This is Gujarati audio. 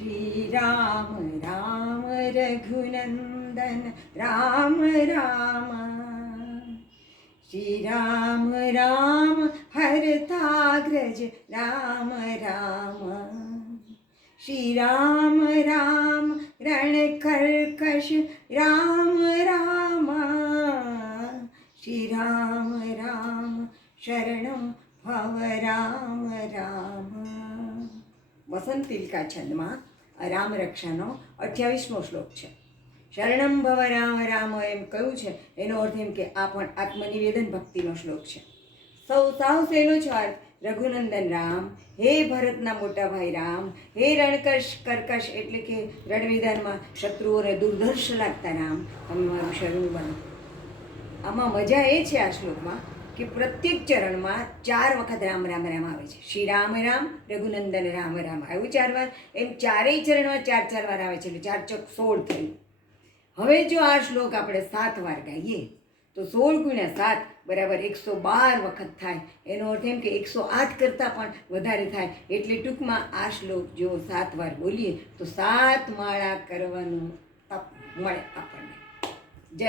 श्री राम राम रघुनंदन राम राम, श्री राम राम हरताग्रज राम राम, श्री राम राम रणकर्कश राम राम, श्री राम राम शरणं भव राम राम। वसंत तिलका छंदમાં રામ રક્ષાનો 28મો શ્લોક છે। શરણમ ભવ રામ રામ એમ કહ્યું છે, એનો અર્થ એમ કે આ પણ આત્મનિવેદન ભક્તિનો શ્લોક છે। સાવ સહેલો છે અર્થ। રઘુનંદન રામ, હે ભરતના મોટા ભાઈ રામ, હે કર્કશ એટલે કે રણમેદાનમાં શત્રુઓને દુર્ધર્ષ લાગતા રામ, તમે મારું શરણું બનો। આમાં મજા એ છે આ શ્લોકમાં કે પ્રત્યેક ચરણમાં 4 વખત રામ રામ રામ આવે છે। શ્રી રામ રામ, રઘુનંદન રામ રામ આવ્યું 4 વાર, એમ ચારેય ચરણમાં 4 વાર આવે છે, એટલે 4 ચોક 16 થયું। હવે જો આ શ્લોક આપણે 7 વાર ગાઈએ તો 16 × 7 બરાબર 112 વખત થાય। એનો અર્થ એમ કે 108 કરતાં પણ વધારે થાય। એટલે ટૂંકમાં આ શ્લોક જો 7 વાર બોલીએ તો 7 માળા કરવાનું તપ મળે આપણને। જય